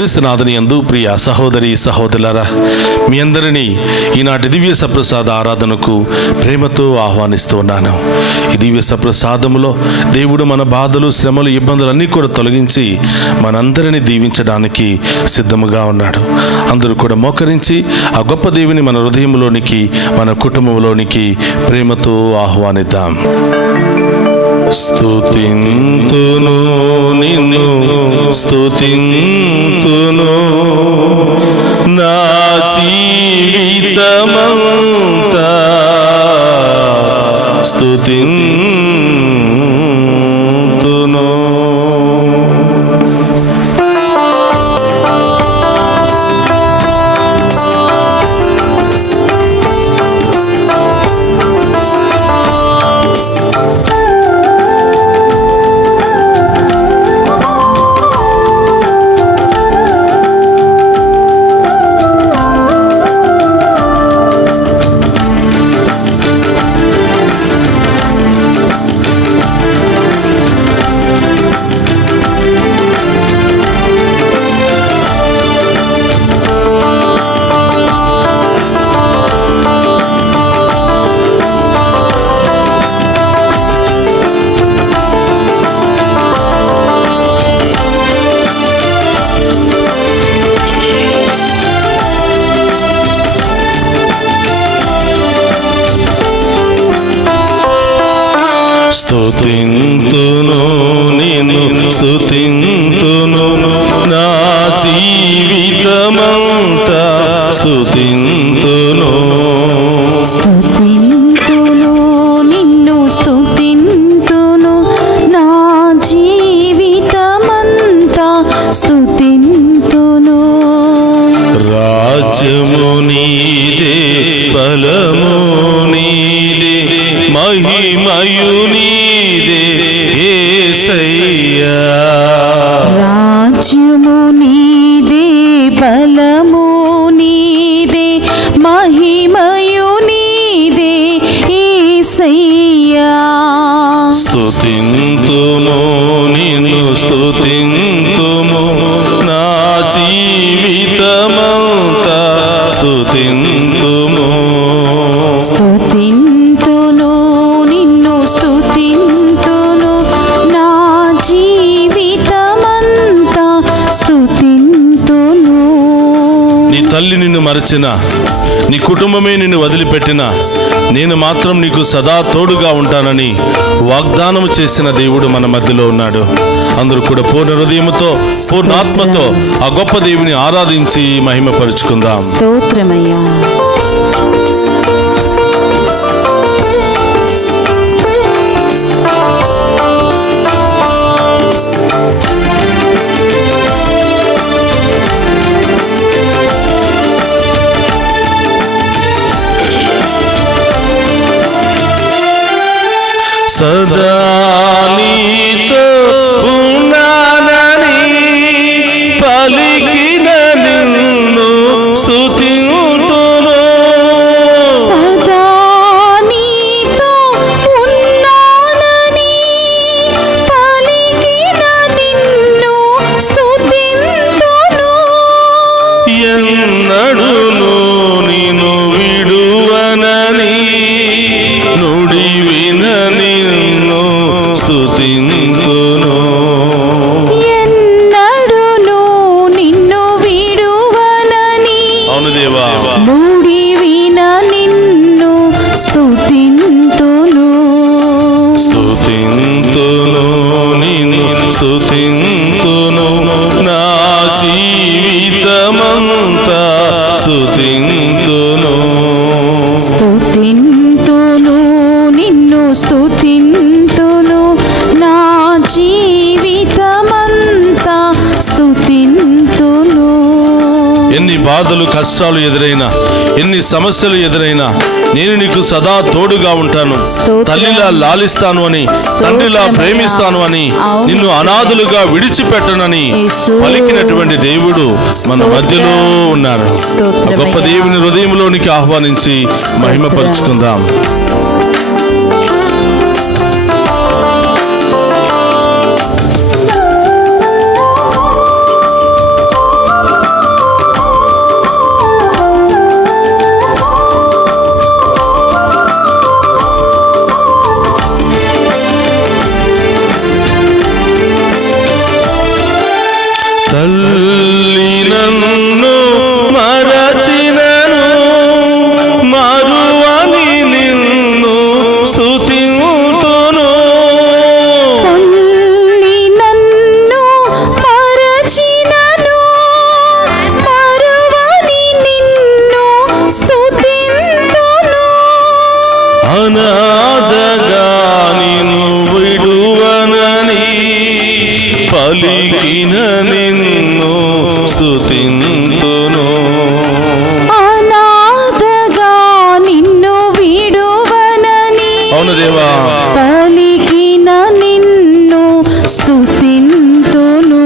క్రీస్తునాథుని యందు ప్రియ సహోదరి సహోదరులారా, మీ అందరినీ ఈనాటి దివ్య సప్రసాద ఆరాధనకు ప్రేమతో ఆహ్వానిస్తూ ఉన్నాను. ఈ దివ్య సప్రసాదములో దేవుడు మన బాధలు, శ్రమలు, ఇబ్బందులు అన్నీ కూడా తొలగించి మనందరినీ దీవించడానికి సిద్ధముగా ఉన్నాడు. అందరూ కూడా మోకరించి ఆ గొప్ప దేవుని మన హృదయంలోనికి, మన కుటుంబంలోనికి ప్రేమతో ఆహ్వానిద్దాం. స్తుతింతును నిన్ను స్తుతింతును నా జీవితమంతా స్తుతింతును. స్తుతింతును నిన్ను స్తుతింతును నా జీవితమంతా స్తుతింతును. స్తుతింతును నిన్ను స్తుతింతును నా జీవితమంతా స్తుతింతును. రాజ్యము నీదే, బలము నీదే, మహిమయు నీదే యేసయ్యా. రాజ్యము నీదే, బలము నీదే, మహిమయు నీదే యేసయ్యా. స్తుతింతుము నిన్ను స్తుతింతుము నా జీవితమంతా స్తుతింతుము. స్తుతింతును నిన్ను స్తుతింతును నా జీవితమంతా స్తుతింతును. నీ తల్లి నిన్ను మరచిన, నీ కుటుంబమే నిన్ను వదిలిపెట్టిన, నేను మాత్రం నీకు సదా తోడుగా ఉంటానని వాగ్దానం చేసిన దేవుడు మన మధ్యలో ఉన్నాడు. అందరూ కూడా పూర్ణ హృదయముతో, పూర్ణ ఆత్మతో ఆ గొప్ప దేవుని ఆరాధించి మహిమపరుచుకుందాం. స్తోత్రమయ్యా. సదా నీతో ఉన్నానని పలికిన నిన్ను స్తుతింతును. సదా నీతో ఉన్నానని పలికిన నిన్ను స్తుతింతును. ఎన్నడును నిన్ను విడువనని నుడివిన నిన్ను స్తుతింతును. ఎన్నడును నిన్ను విడువనని అవును దేవా, నుడివిన నిన్ను స్తుతింతును. స్తుతింతును నిన్ను స్తుతింతును నా జీవితమంతా స్తుతింతును. స్తుతింతును నిన్ను స్తుతింతును నా జీవితమంతా స్తుతింతును. ఎన్ని బాధలు, కష్టాలు ఎదురైనా, ఎన్ని సమస్యలు ఎదురైనా నేను నీకు సదా తోడుగా ఉంటాను, తల్లిలా లాలిస్తాను అని, తండ్రిలా ప్రేమిస్తాను అని, నిన్ను అనాథులుగా విడిచిపెట్టనని పలికినటువంటి దేవుడు మన మధ్యలో ఉన్నారు. ఆ గొప్ప దేవుని హృదయంలోనికి ఆహ్వానించి మహిమపరుచుకుందాం. పలికిన నిన్ను స్తుతింతును. అనాథగా నిన్ను విడువనని అవును దేవా, పలికిన నిన్ను స్తుతింతును.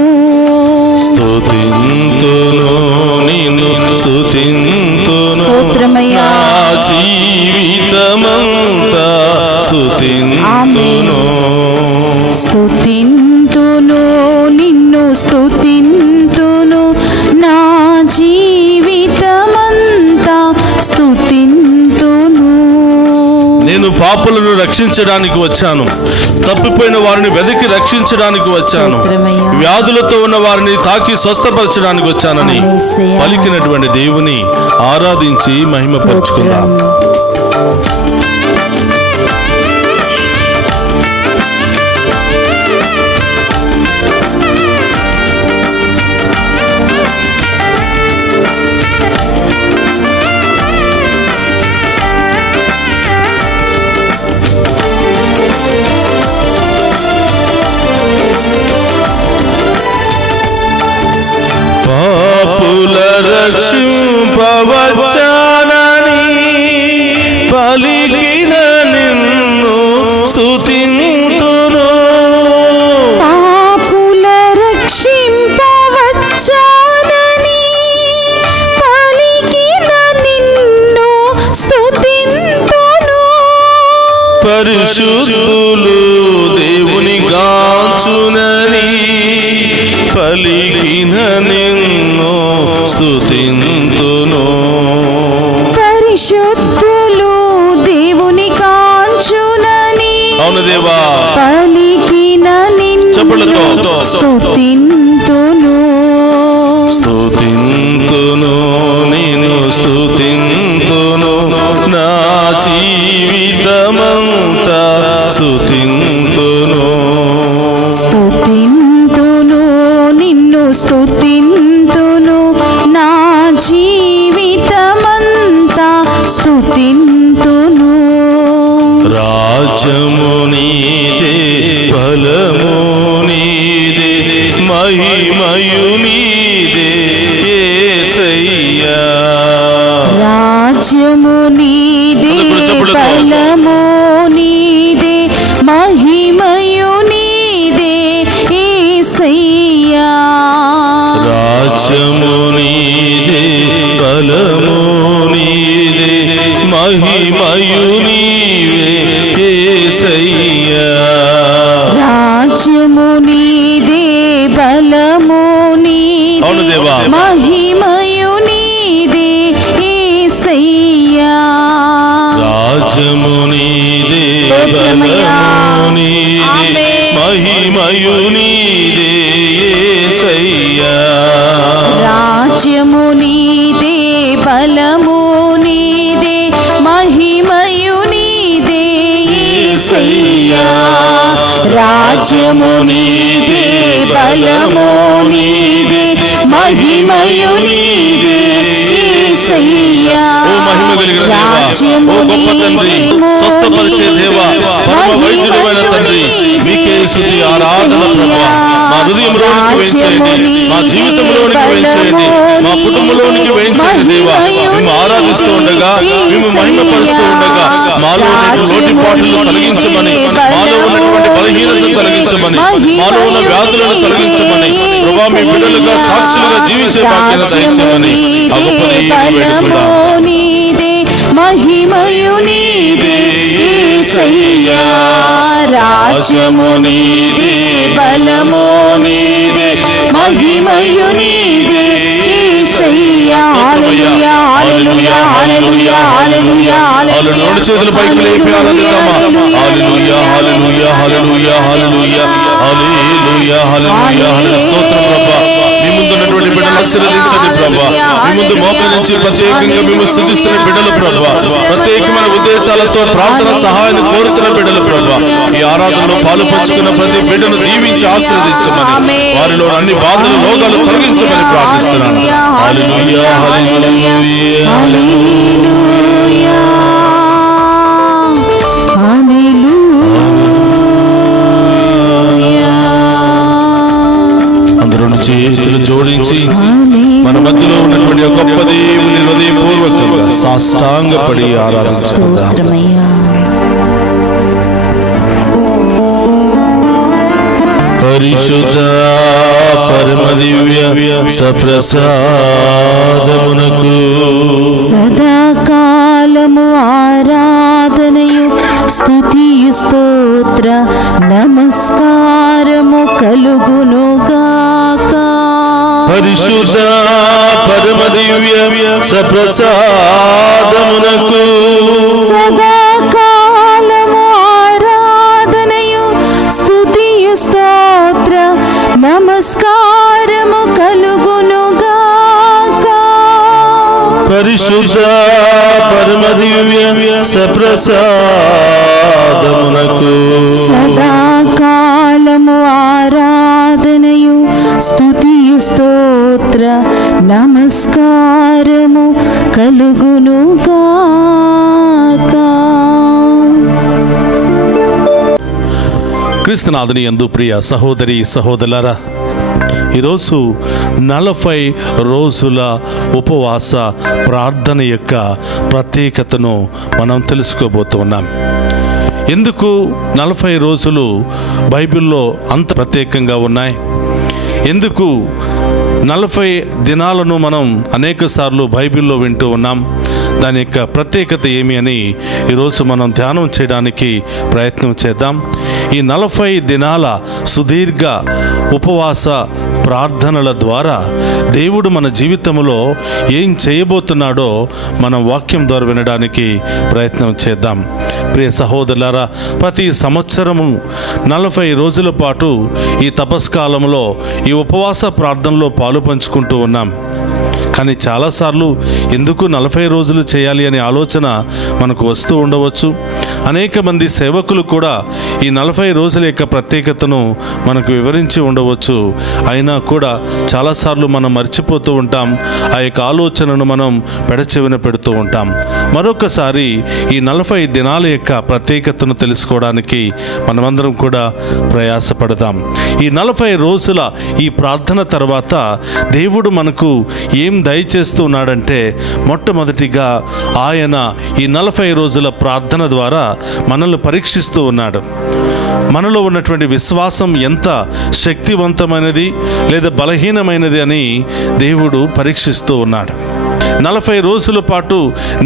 స్తుతింతును, నిన్ను స్తుతింతును. స్తోత్రమయ్యా. నా జీవితమంతా స్తుతింతును. స్తుతింతును, నిన్ను స్తుతింతును. నా జీవితమంతా స్తుతింతును. నేను పాపులను రక్షించడానికి వచ్చాను, తప్పిపోయిన వారిని వెతికి రక్షించడానికి వచ్చాను, స్తోత్రమయ్యా. వ్యాధులతో ఉన్న వారిని తాకి స్వస్థపరచడానికి వచ్చానని యేసయ్యా. పలికినటువంటి దేవుని ఆరాధించి మహిమపరుచుకుందాం. పాపుల రక్షింపవచ్చానని పలికిన నిన్ను స్తుతింతును. పాపుల రక్షింపవచ్చానని పలికిన నిన్ను స్తుతింతును. పరిశుద్ధులు దేవుని గాంచునని పలికిన నిన్ను స్తుతింతును. పరిశుద్ధులు దేవుని కాంచునని అవును దేవా, పలికిన నిన్ను చప్పట్లతో స్తుతింతును. స్తుతింతును, నిన్ను స్తుతింతును. నా జీవితమంతా స్తుతింతును. స్తుతింతును, నిన్ను స్తుతింతును. నా జీవితమంతా స్తుతింతును. రాజ్యము నీదే, బలము నీదే, మహిమయు నీదే యేసయ్యా. రాజ్యము నీదే, బలము నీదే, మహిమయు నీదే యేసయ్యా. రాజ్యము నీదే, బలము నీదే, మహిమయు నీవే యేసయ్యా. రాజ్యము నీదే, బలము అవును నీదే, దేవా. మహిమయు నీదే యేసయ్యా. రాజ్యము నీదే, స్తోత్రమయ్యా. బలము నీదే, ఆమేన్. మహిమయు నీదే యేసయ్యా. రాజ్యము నీదే, బలము నీదే, మహిమయు నీదే యేసయ్యా. రాజ్యము నీదే, బలము నీదే, మహిమయు నీదే యేసయ్యా. ఓ మహిమ కలిగిన దేవా, ఓ గొప్ప తండ్రి, స్వస్థపరిచే దేవా, పరమ వైద్యుడైన తండ్రి, మీకే స్తుతి ఆరాధన ప్రభువా. మా హృదయంలోనికి వేయించేయండి, మా జీవితంలోనికి వేయించేయండి, మా కుటుంబంలోనికి వేయించేయండి దేవా. మేము ఆరాధిస్తూ ఉండగా, మేము మహిమపరుస్తూ ఉండగా, మాలో ఉన్నటువంటి లోటుపాట్లను తొలగించమని, మాలో ఉన్నటువంటి బలహీనతను తొలగించమని, మాలో ఉన్న వ్యాధులను తొలగించమని, ప్రభా మీ బిడ్డలుగా సాక్షులుగా జీవించే భాగ్యాన్ని దయచేయమని ఆ గొప్ప దేవుని వేడుకుందాం. నీదే, మహిమయు నీదే యేసయ్యా. రాజ్యము నీదే, బలము నీదే, మహిమయు నీదే యేసయ్యా. హల్లెలూయా, హల్లెలూయా, హల్లెలూయా, హల్లెలూయా, హల్లెలూయా. రెండు చేతులు పైకి లేపి ఆరాధిద్దామా. హల్లెలూయా, హల్లెలూయా, హల్లెలూయా, హల్లెలూయా, హల్లెలూయా, హల్లెలూయా, హల్లెలూయా. స్తోత్రం ప్రభా. మీ ముందున్నటువంటి బిడ్డలు ఆశీర్వదించండి ప్రభా. మీ ముందు మోకరించి ప్రత్యేకంగా మేము స్తుతిస్తున్న బిడ్డలు ప్రభా. ప్రత్యేకమైన ఉద్దేశాలతో ప్రార్థన సహాయాన్ని కోరుతున్న బిడ్డలు ప్రభా. ఈ ఆరాధనలో పాలు పంచుకున్న ప్రతి బిడ్డను దీవించి ఆశీర్వదించమని, వారిలో అన్ని బాధలు రోగాలు తొలగించమని ప్రార్థిస్తున్నాను. హల్లెలూయా, హల్లెలూయా, హల్లెలూయా, హల్లెలూయా. చేతులు జోడించి మన మధ్యలో ఉన్నటువంటి గొప్ప దేవుని హృదయపూర్వకంగా సాష్టాంగపడి ఆరాధించుకుందాం. స్తోత్రమయ్యా. పరిశుద్ధ పరమ దివ్య సప్రసాదమునకు సదాకాలము ఆరాధనయు స్తుతియు స్తోత్ర నమస్కారము కలుగునుగాక. పరిశుద్ధ పరమ దివ్య సప్రసాదమునకు సదాకాలము ఆరాధనయు స్తుతియు స్తోత్ర నమస్కారము కలుగునుగాక. పరిశుద్ధ పరమ దివ్య సప్రసాదమునకు సదాకాలము ఆరాధనయు స్తుతియు స్తోత్ర నమస్కారము కలుగునుగాక. క్రీస్తునాథుని యందు ప్రియ సహోదరి సహోదరులారా, ఈరోజు 40 రోజుల ఉపవాస ప్రార్థన యొక్క ప్రత్యేకతను మనం తెలుసుకోబోతున్నాం. ఎందుకు 40 రోజులు బైబిల్లో అంత ప్రత్యేకంగా ఉన్నాయి? ఎందుకు 40 దినాలను మనం అనేక సార్లు బైబిల్లో వింటూ ఉన్నాం? దాని యొక్క ప్రత్యేకత ఏమి అని ఈరోజు మనం ధ్యానం చేయడానికి ప్రయత్నం చేద్దాం. ఈ 40 దినాల సుదీర్ఘ ఉపవాస ప్రార్థనల ద్వారా దేవుడు మన జీవితంలో ఏం చేయబోతున్నాడో మనం వాక్యం ద్వారా వినడానికి ప్రయత్నం చేద్దాం. ప్రియ సహోదరులారా, ప్రతి సంవత్సరము 40 రోజుల పాటు ఈ తపస్కాలంలో ఈ ఉపవాస ప్రార్థనలో పాలు పంచుకుంటూ ఉన్నాం. కానీ చాలాసార్లు ఎందుకు 40 రోజులు చేయాలి అనే ఆలోచన మనకు వస్తూ ఉండవచ్చు. అనేక మంది సేవకులు కూడా ఈ 40 రోజుల యొక్క ప్రత్యేకతను మనకు వివరించి ఉండవచ్చు. అయినా కూడా చాలాసార్లు మనం మర్చిపోతూ ఉంటాం. ఆ యొక్క ఆలోచనను మనం పెడచెవిన పెడుతూ ఉంటాం. మరొకసారి ఈ 40 దినాల యొక్క ప్రత్యేకతను తెలుసుకోవడానికి మనమందరం కూడా ప్రయాసపడదాం. ఈ 40 రోజుల ఈ ప్రార్థన తర్వాత దేవుడు మనకు ఏం దయచేస్తూ ఉన్నాడంటే, మొట్టమొదటిగా ఆయన ఈ 40 రోజుల ప్రార్థన ద్వారా మనల్ని పరీక్షిస్తూ ఉన్నాడు. మనలో ఉన్నటువంటి విశ్వాసం ఎంత శక్తివంతమైనది లేదా బలహీనమైనది అని దేవుడు పరీక్షిస్తూ ఉన్నాడు. 40 రోజుల పాటు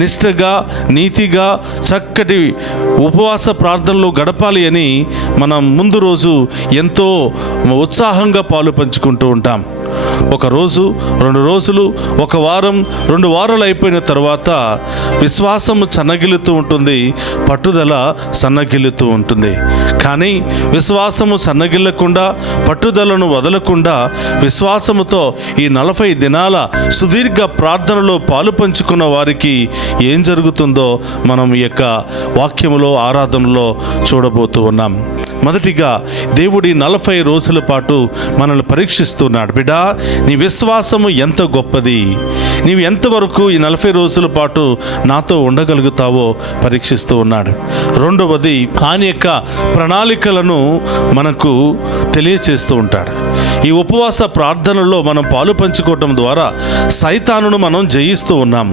నిష్ఠగా, నీతిగా, చక్కటి ఉపవాస ప్రార్థనలో గడపాలి అని మనం ముందు రోజు ఎంతో ఉత్సాహంగా పాలు పంచుకుంటూ ఉంటాం. ఒక రోజు, 2 రోజులు, ఒక వారం, 2 వారాలు అయిపోయిన తర్వాత విశ్వాసము సన్నగిల్లుతూ ఉంటుంది, పట్టుదల సన్నగిల్లుతూ ఉంటుంది. కానీ విశ్వాసము సన్నగిల్లకుండా, పట్టుదలను వదలకుండా విశ్వాసముతో ఈ 40 దినాల సుదీర్ఘ ప్రార్థనలో పాలు పంచుకున్న వారికి ఏం జరుగుతుందో మనం ఈ యొక్క వాక్యములో, ఆరాధనలో చూడబోతూ ఉన్నాం. మొదటిగా దేవుడి 40 రోజుల పాటు మనల్ని పరీక్షిస్తున్నాడు. బిడ్డా, నీ విశ్వాసము ఎంత గొప్పది, నీవు ఎంతవరకు ఈ 40 రోజుల పాటు నాతో ఉండగలుగుతావో పరీక్షిస్తూ ఉన్నాడు. రెండవది, ఆయన యొక్క ప్రణాళికలను మనకు తెలియచేస్తూ ఉంటాడు. ఈ ఉపవాస ప్రార్థనలో మనం పాలు పంచుకోవటం ద్వారా సైతానును మనం జయిస్తూ ఉన్నాం.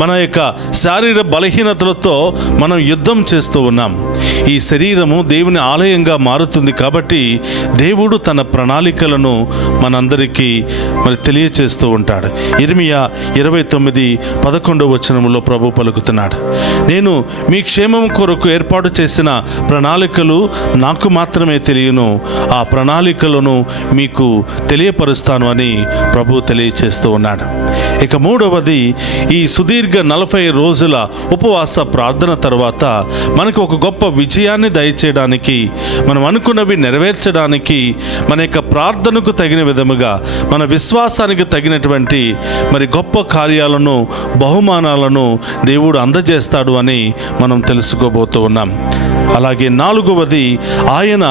మన యొక్క శారీర బలహీనతలతో మనం యుద్ధం చేస్తూ ఉన్నాం. ఈ శరీరము దేవుని ఆలయంగా మారుతుంది కాబట్టి దేవుడు తన ప్రణాళికలను మనందరికీ తెలియచేస్తూ ఉంటాడు. ఇర్మియా 29:11 ప్రభు పలుకుతున్నాడు, నేను మీ క్షేమం కొరకు ఏర్పాటు చేసిన ప్రణాళికలు నాకు మాత్రమే తెలియను, ఆ ప్రణాళికలను మీకు తెలియపరుస్తాను అని ప్రభు తెలియచేస్తూ ఉన్నాడు. ఇక మూడవది, ఈ సుదీర్ఘ 40 రోజుల ఉపవాస ప్రార్థన తర్వాత మనకు ఒక గొప్ప విజయాన్ని దయచేయడానికి, మనం అనుకున్నవి నెరవేర్చడానికి, మన యొక్క ప్రార్థనకు తగిన విధముగా, మన విశ్వాసానికి తగినటువంటి గొప్ప కార్యాలను, బహుమానాలను దేవుడు అందజేస్తాడు అని మనం తెలుసుకోబోతూ ఉన్నాం. అలాగే నాలుగవది, ఆయన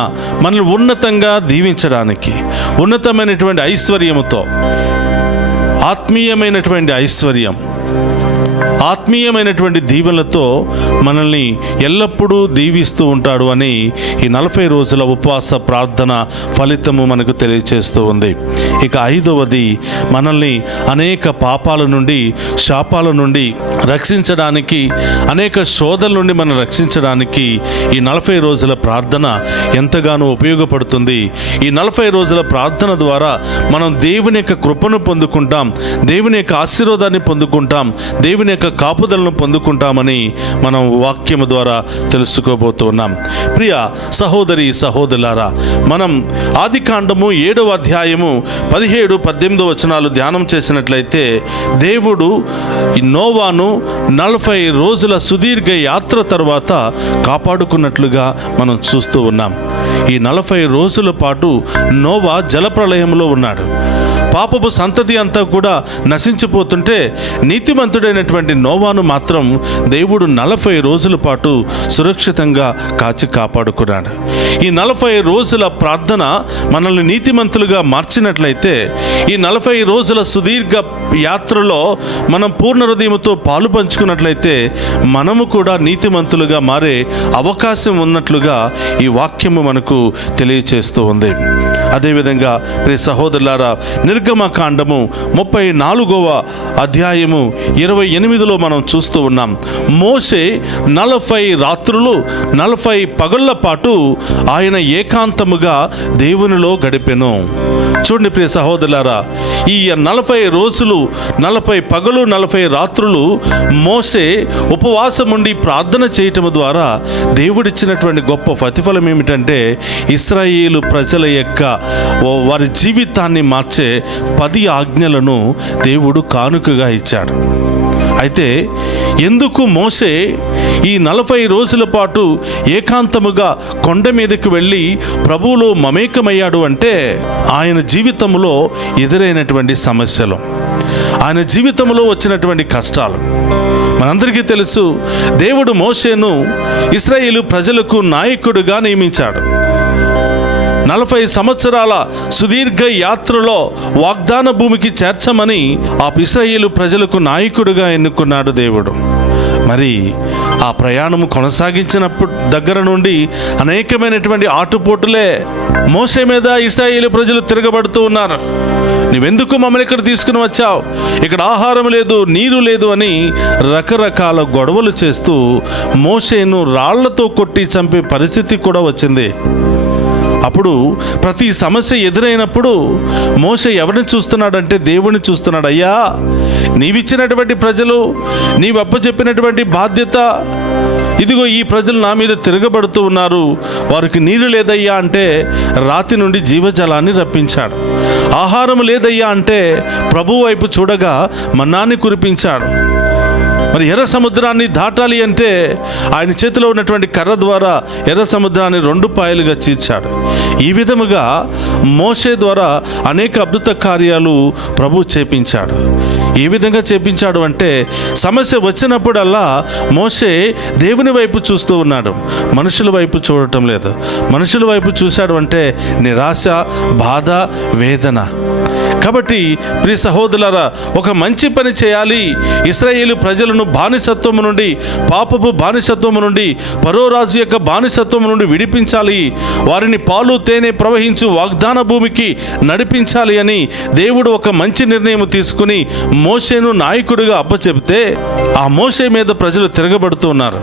మనల్ని ఉన్నతంగా దీవించడానికి, ఉన్నతమైనటువంటి ఐశ్వర్యముతో, ఆత్మీయమైనటువంటి ఐశ్వర్యం, ఆత్మీయమైనటువంటి దీవెనలతో మనల్ని ఎల్లప్పుడూ దీవిస్తూ ఉంటాడు అని ఈ 40 రోజుల ఉపవాస ప్రార్థన ఫలితము మనకు తెలియచేస్తూ ఉంది. ఇక 5వది, మనల్ని అనేక పాపాల నుండి, శాపాల నుండి రక్షించడానికి, అనేక శోధల నుండి మనం రక్షించడానికి ఈ 40 రోజుల ప్రార్థన ఎంతగానో ఉపయోగపడుతుంది. ఈ 40 రోజుల ప్రార్థన ద్వారా మనం దేవుని యొక్క కృపను పొందుకుంటాం, దేవుని యొక్క ఆశీర్వాదాన్ని పొందుకుంటాం, దేవుని యొక్క కాపుదలను పొందుకుంటామని మనం వాక్యము ద్వారా తెలుసుకోబోతున్నాం. ప్రియ సహోదరి సహోదరులారా, మనం ఆదికాండము 7వ అధ్యాయము 17-18 వచనాలు ధ్యానం చేసినట్లయితే, దేవుడు ఈ నోవాను 40 రోజుల సుదీర్ఘ యాత్ర తర్వాత కాపాడుకున్నట్లుగా మనం చూస్తూ ఉన్నాం. ఈ 40 రోజుల పాటు నోవా జలప్రళయంలో ఉన్నాడు. పాపపు సంతతి అంతా కూడా నశించిపోతుంటే నీతిమంతుడైనటువంటి నోవాను మాత్రం దేవుడు 40 రోజుల పాటు సురక్షితంగా కాచి కాపాడుకున్నాడు. ఈ 40 రోజుల ప్రార్థన మనల్ని నీతిమంతులుగా మార్చినట్లయితే, ఈ 40 రోజుల సుదీర్ఘ యాత్రలో మనం పూర్ణ హృదయంతో పాలు పంచుకున్నట్లయితే మనము కూడా నీతిమంతులుగా మారే అవకాశం ఉన్నట్లుగా ఈ వాక్యము మనకు తెలియచేస్తూ ఉంది. అదేవిధంగా ప్రియ సహోదరులారా, నిర్గమకాండము 34వ అధ్యాయము 28లో మనం చూస్తూ ఉన్నాం. మోషే 40 రాత్రులు 40 పగళ్ల పాటు ఆయన ఏకాంతముగా దేవునిలో గడిపెను. చూడండి ప్రియ సహోదరులారా, ఈ 40 రోజులు 40 పగలు 40 రాత్రులు మోషే ఉపవాసం ఉండి ప్రార్థన చేయటం ద్వారా దేవుడిచ్చినటువంటి గొప్ప ప్రతిఫలం ఏమిటంటే, ఇశ్రాయేలు ప్రజల యొక్క వారి జీవితాన్ని మార్చే 10 ఆజ్ఞలను దేవుడు కానుకగా ఇచ్చాడు. అయితే ఎందుకు మోషే ఈ 40 రోజుల పాటు ఏకాంతముగా కొండ మీదకి వెళ్ళి ప్రభువులో మమేకమయ్యాడు అంటే, ఆయన జీవితంలో ఎదురైనటువంటి సమస్యలు, ఆయన జీవితంలో వచ్చినటువంటి కష్టాలు. మనందరికీ తెలుసు, దేవుడు మోషేను ఇశ్రాయేలు ప్రజలకు నాయకుడిగా నియమించాడు. 40 సంవత్సరాల సుదీర్ఘ యాత్రలో వాగ్దాన భూమికి చేర్చమని ఆ ఇశ్రాయేలు ప్రజలకు నాయకుడిగా ఎన్నుకున్నాడు దేవుడు. మరి ఆ ప్రయాణము కొనసాగించినప్పుడు దగ్గర నుండి అనేకమైనటువంటి ఆటుపోటులే మోషే మీద ఇశ్రాయేలు ప్రజలు తిరగబడుతూ ఉన్నారు. నువ్వెందుకు మమ్మల్ని ఇక్కడ తీసుకుని వచ్చావు, ఇక్కడ ఆహారం లేదు, నీరు లేదు అని రకరకాల గొడవలు చేస్తూ మోషేను రాళ్లతో కొట్టి చంపే పరిస్థితి కూడా వచ్చింది. అప్పుడు ప్రతి సమస్య ఎదురైనప్పుడు మోషే ఎవరిని చూస్తున్నాడంటే దేవుని చూస్తున్నాడు. అయ్యా, నీవిచ్చినటువంటి ప్రజలు, నీవు అప్పచెప్పినటువంటి బాధ్యత, ఇదిగో ఈ ప్రజలు నా మీద తిరగబడుతూ ఉన్నారు, వారికి నీరు లేదయ్యా అంటే రాతి నుండి జీవజలాన్ని రప్పించాడు. ఆహారం లేదయ్యా అంటే ప్రభువు వైపు చూడగా మన్నాన్ని కురిపించాడు. మరి ఎర్ర సముద్రాన్ని దాటాలి అంటే ఆయన చేతిలో ఉన్నటువంటి కర్ర ద్వారా ఎర్ర సముద్రాన్ని 2 పాయలుగా చీల్చాడు. ఈ విధముగా మోషే ద్వారా అనేక అద్భుత కార్యాలు ప్రభు చేపించాడు. ఏ విధంగా చేపించాడు అంటే, సమస్య వచ్చినప్పుడల్లా మోషే దేవుని వైపు చూస్తూ ఉన్నాడు, మనుషుల వైపు చూడటం లేదు. మనుషుల వైపు చూశాడు అంటే నిరాశ, బాధ, వేదన. కాబట్టి ప్రియ సహోదరులారా, ఒక మంచి పని చేయాలి, ఇశ్రాయేలు ప్రజలను బానిసత్వము నుండి, పాపపు బానిసత్వము నుండి, ఫరో రాజు యొక్క బానిసత్వము నుండి విడిపించాలి, వారిని పాలు తేనె ప్రవహించు వాగ్దాన భూమికి నడిపించాలి అని దేవుడు ఒక మంచి నిర్ణయం తీసుకుని మోషేను నాయకుడిగా అప్పచెప్తే, ఆ మోషే మీద ప్రజలు తిరగబడుతూ ఉన్నారు.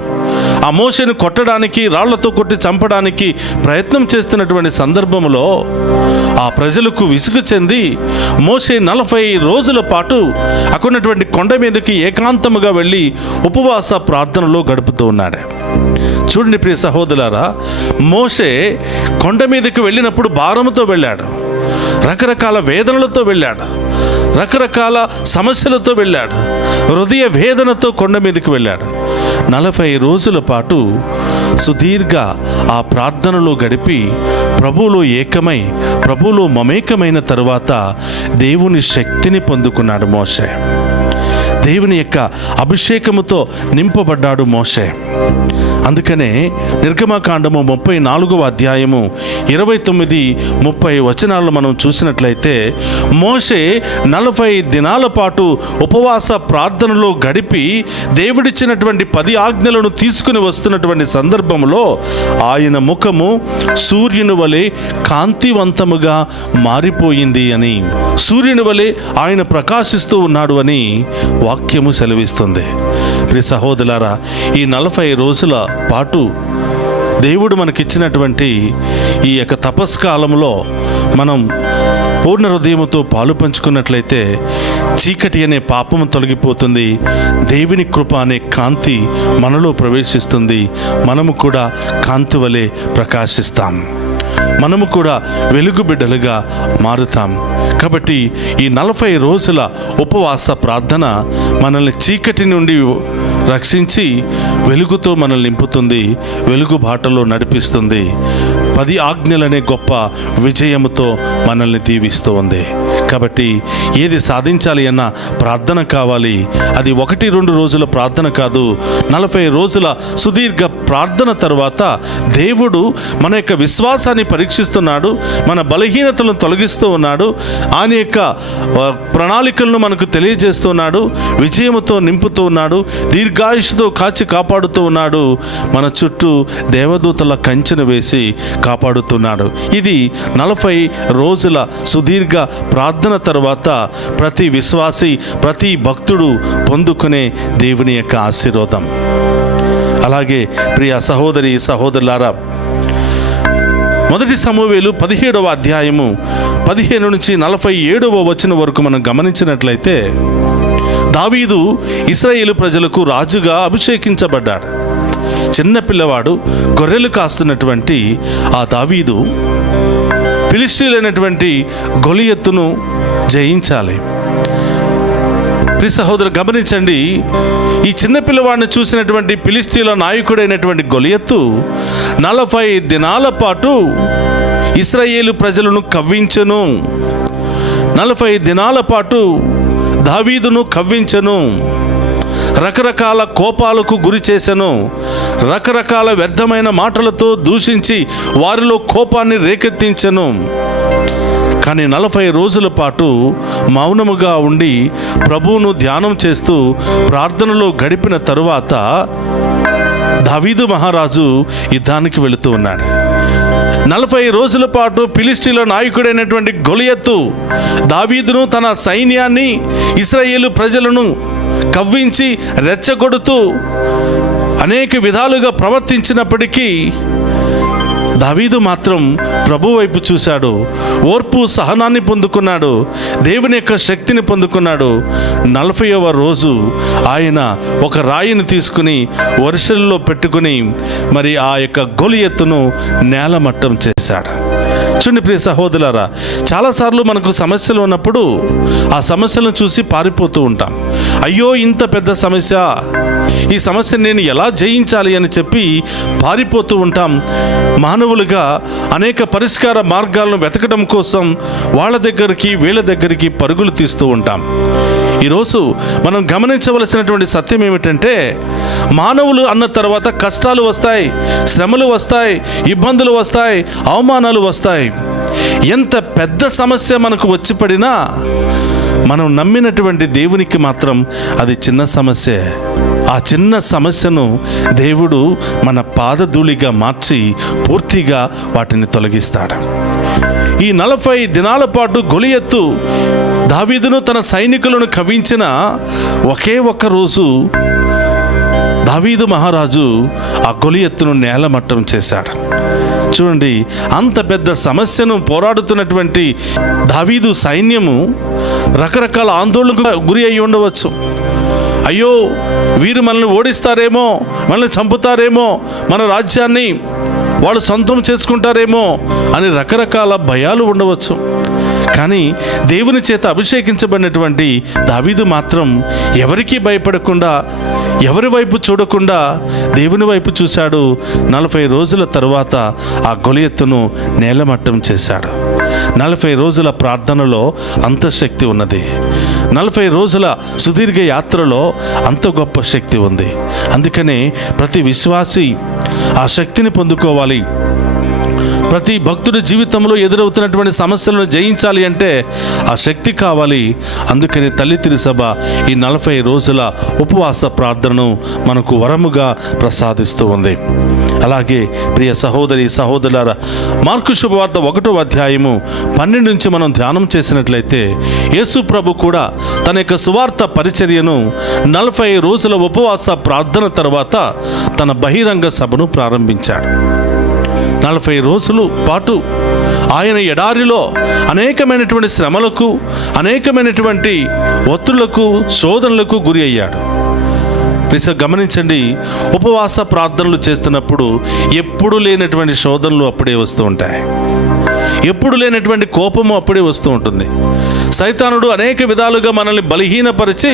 ఆ మోషేను కొట్టడానికి, రాళ్లతో కొట్టి చంపడానికి ప్రయత్నం చేస్తున్నటువంటి సందర్భంలో ఆ ప్రజలకు విసుగు చెంది మోషే 40 రోజుల పాటు అక్కడున్నటువంటి కొండ మీదకి ఏకాంతముగా వెళ్ళి ఉపవాస ప్రార్థనలో గడుపుతూ ఉన్నాడు. చూడండి ప్రియ సహోదరులారా, మోషే కొండ మీదకి వెళ్ళినప్పుడు భారముతో వెళ్ళాడు, రకరకాల వేదనలతో వెళ్ళాడు, రకరకాల సమస్యలతో వెళ్ళాడు, హృదయ వేదనతో కొండ మీదకి వెళ్ళాడు. 40 రోజుల పాటు సుదీర్ఘ ఆ ప్రార్థనలో గడిపి ప్రభువులో ఏకమై, ప్రభువులో మమేకమైన తరువాత దేవుని శక్తిని పొందుకున్నాడు మోషే. దేవుని యొక్క అభిషేకముతో నింపబడ్డాడు మోషే. అందుకనే నిర్గమకాండము 34వ అధ్యాయము 29-30 వచనాలను మనం చూసినట్లయితే, మోషే 40 దినాల పాటు ఉపవాస ప్రార్థనలో గడిపి దేవుడిచ్చినటువంటి 10 ఆజ్ఞలను తీసుకుని వస్తున్నటువంటి సందర్భంలో ఆయన ముఖము సూర్యుని వలె కాంతివంతముగా మారిపోయింది అని, సూర్యుని వలె ఆయన ప్రకాశిస్తూ ఉన్నాడు అని వాక్యము సెలవిస్తుంది. ప్రియ సహోదరులారా, ఈ 40 రోజుల పాటు దేవుడు మనకిచ్చినటువంటి ఈ యొక్క తపస్కాలంలో మనం పూర్ణ హృదయముతో పాలు పంచుకున్నట్లయితే చీకటి అనే పాపము తొలగిపోతుంది, దేవుని కృప అనే కాంతి మనలో ప్రవేశిస్తుంది. మనము కూడా కాంతి వలె ప్రకాశిస్తాం, మనము కూడా వెలుగు బిడ్డలుగా మారుతాం. కాబట్టి ఈ 40 రోజుల ఉపవాస ప్రార్థన మనల్ని చీకటి నుండి రక్షించి వెలుగుతో మనల్ని నింపుతుంది, వెలుగు బాటలో నడిపిస్తుంది. 10 ఆజ్ఞలనే గొప్ప విజయముతో మనల్ని దీవిస్తూ ఉంది. కాబట్టి ఏది సాధించాలి అన్న ప్రార్థన కావాలి. అది 1-2 రోజుల ప్రార్థన కాదు, 40 రోజుల సుదీర్ఘ ప్రార్థన తర్వాత దేవుడు మన యొక్క విశ్వాసాన్ని పరీక్షిస్తున్నాడు, మన బలహీనతలను తొలగిస్తూ ఉన్నాడు, ఆయన యొక్క ప్రణాళికలను మనకు తెలియజేస్తున్నాడు, విజయముతో నింపుతూ ఉన్నాడు, దీర్ఘాయుషుతో కాచి కాపాడుతూ ఉన్నాడు, మన చుట్టూ దేవదూతల కంచెను వేసి కాపాడుతున్నాడు. ఇది 40 రోజుల సుదీర్ఘ ప్రార్థన తర్వాత ప్రతి విశ్వాసి, ప్రతి భక్తుడు పొందుకునే దేవుని యొక్క ఆశీర్వాదం. అలాగే ప్రియ సహోదరి సహోదరులారా, 1 సమూయేలు 17వ అధ్యాయము 15-47వ వచనం వరకు మనం గమనించినట్లయితే, దావీదు ఇశ్రాయేలు ప్రజలకు రాజుగా అభిషేకించబడ్డాడు. చిన్న పిల్లవాడు, గొర్రెలు కాస్తున్నటువంటి ఆ దావీదు ఫిలిష్తీయులైనటువంటి గొలియత్తును జయించాలి. ప్రియ సహోదరు గమనించండి, ఈ చిన్న పిల్లవాడిని చూసినటువంటి ఫిలిష్తీయుల నాయకుడైనటువంటి గొలియత్తు 40 దినాల పాటు ఇశ్రాయేలు ప్రజలను కవ్వించెను. 40 దినాల పాటు దావీదును కవ్వించెను, రకరకాల కోపాలకు గురి చేసెను, రకరకాల వ్యర్థమైన మాటలతో దూషించి వారిలో కోపాన్ని రేకెత్తించెను. కానీ 40 రోజుల పాటు మౌనముగా ఉండి ప్రభువును ధ్యానం చేస్తూ ప్రార్థనలో గడిపిన తరువాత దావీదు మహారాజు యుద్ధానికి వెళుతూ ఉన్నాడు. 40 రోజుల పాటు ఫిలిష్తీయుల నాయకుడైనటువంటి గొలియత్తు దావీదును, తన సైన్యాన్ని, ఇశ్రాయేలు ప్రజలను కవ్వించి రెచ్చగొడుతూ అనేక విధాలుగా ప్రవర్తించినప్పటికీ దావీదు మాత్రం ప్రభు వైపు చూశాడు, ఓర్పు సహనాన్ని పొందుకున్నాడు, దేవుని యొక్క శక్తిని పొందుకున్నాడు. 40వ రోజు ఆయన ఒక రాయిని తీసుకుని వర్షంలో పెట్టుకుని మరి ఆ యొక్క గొలియత్తును నేలమట్టం చేశాడు. చూడండి ప్రియ సహోదరులారా, చాలాసార్లు మనకు సమస్యలు ఉన్నప్పుడు ఆ సమస్యలను చూసి పారిపోతూ ఉంటాం. అయ్యో ఇంత పెద్ద సమస్య, ఈ సమస్యను నేను ఎలా జయించాలి అని చెప్పి పారిపోతూ ఉంటాం. మానవులుగా అనేక పరిష్కార మార్గాలను వెతకడం కోసం వాళ్ళ దగ్గరికి వీళ్ళ దగ్గరికి పరుగులు తీస్తూ ఉంటాం. ఈరోజు మనం గమనించవలసినటువంటి సత్యం ఏమిటంటే, మానవులు అన్న తర్వాత కష్టాలు వస్తాయి, శ్రమలు వస్తాయి, ఇబ్బందులు వస్తాయి, అవమానాలు వస్తాయి. ఎంత పెద్ద సమస్య మనకు వచ్చి పడినా మనం నమ్మినటువంటి దేవునికి మాత్రం అది చిన్న సమస్య. ఆ చిన్న సమస్యను దేవుడు మన పాదధూళిగా మార్చి పూర్తిగా వాటిని తొలగిస్తాడు. ఈ 40 దినాల పాటు గొలియత్తు దావీదును, తన సైనికులను కవించిన ఒకే ఒక్క రోజు దావీదు మహారాజు ఆ గొలియత్తును నేలమట్టం చేశాడు. చూడండి, అంత పెద్ద సమస్యను పోరాడుతున్నటువంటి దావీదు సైన్యము రకరకాల ఆందోళనకు గురి అయి ఉండవచ్చు. అయ్యో వీరు మనల్ని ఓడిస్తారేమో, మనల్ని చంపుతారేమో, మన రాజ్యాన్ని వాళ్ళు సొంతం చేసుకుంటారేమో అని రకరకాల భయాలు ఉండవచ్చు. కానీ దేవుని చేత అభిషేకించబడినటువంటి దావీదు మాత్రం ఎవరికీ భయపడకుండా, ఎవరి వైపు చూడకుండా దేవుని వైపు చూశాడు. 40 రోజుల తరువాత ఆ గొలియత్తును నేలమట్టం చేశాడు. 40 రోజుల ప్రార్థనలో అంత శక్తి ఉన్నది. 40 రోజుల సుదీర్ఘ యాత్రలో అంత గొప్ప శక్తి ఉంది. అందుకనే ప్రతి విశ్వాసి ఆ శక్తిని పొందుకోవాలి. ప్రతి భక్తుడి జీవితంలో ఎదురవుతున్నటువంటి సమస్యలను జయించాలి అంటే ఆ శక్తి కావాలి. అందుకని తల్లి తిరుసభ ఈ 40 రోజుల ఉపవాస ప్రార్థనను మనకు వరముగా ప్రసాదిస్తూ ఉంది. అలాగే ప్రియ సహోదరి సహోదరులారా, మార్కు శుభవార్త 1వ అధ్యాయము 12 నుంచి మనం ధ్యానం చేసినట్లయితే యేసు ప్రభు కూడా తన యొక్క సువార్త పరిచర్యను 40 రోజుల ఉపవాస ప్రార్థన తర్వాత తన బహిరంగ సభను ప్రారంభించాడు. 40 రోజుల పాటు ఆయన ఎడారిలో అనేకమైనటువంటి శ్రమలకు, అనేకమైనటువంటి ఒత్తులకు, శోధనలకు గురి అయ్యాడు. గమనించండి, ఉపవాస ప్రార్థనలు చేస్తున్నప్పుడు ఎప్పుడు లేనటువంటి శోధనలు అప్పుడే వస్తూ ఉంటాయి. ఎప్పుడు లేనటువంటి కోపము అప్పుడే వస్తూ ఉంటుంది. సైతానుడు అనేక విధాలుగా మనల్ని బలహీనపరిచి